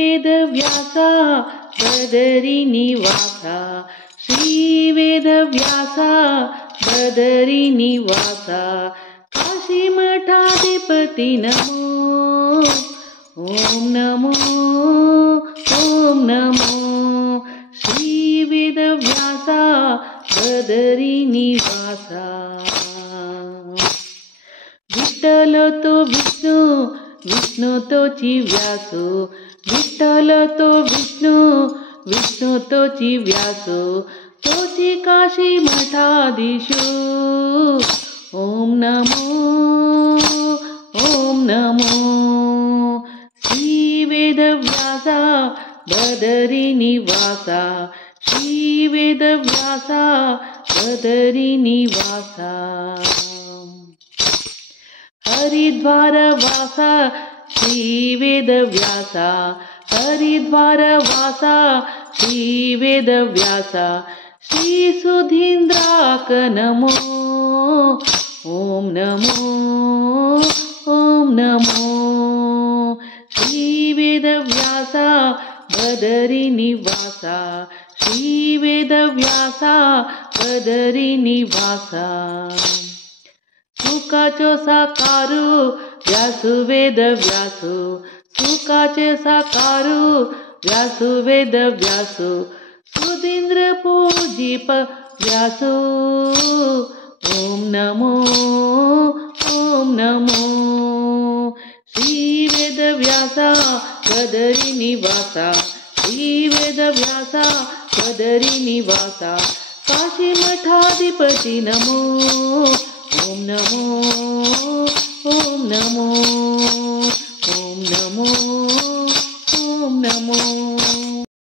वेदव्यासा बदरीनिवासा श्रीवेदव्यासा बदरीनिवासा काशीमठाधिपति नमो ॐ नमो ॐ नमो श्रीवेदव्यासा बदरीनिवासा विठ्ठल तो विष्णु विष्णु तोची व्यासो विठ्ठल तो विष्णु विष्णु तोची व्यासो तोची काशी मठाधीशो ॐ नमो श्रीवेदव्यासा बदरीनिवासा श्रीवेदव्यासा बदरीनिवासा हरिद्वारवासा श्रीवेदव्यासा हरिद्वारवासा श्रीवेदव्यासा श्रीसुधीन्द्राक नमो ॐ नमो श्रीवेदव्यासा बदरीनिवासा श्रीवेदव्यासा बदरीनिवासा सुखाचो साकारू व्यासु वेदव्यासो सुखाचे साकारू व्यासु वेदव्यासो सुधींद्र पूजिप व्यासो ॐ नमो श्रीवेदव्यासा बदरीनिवासा श्रीवेदव्यासा बदरीनिवासा काशीमठाधिपति नमो ॐ नमो ॐ नमो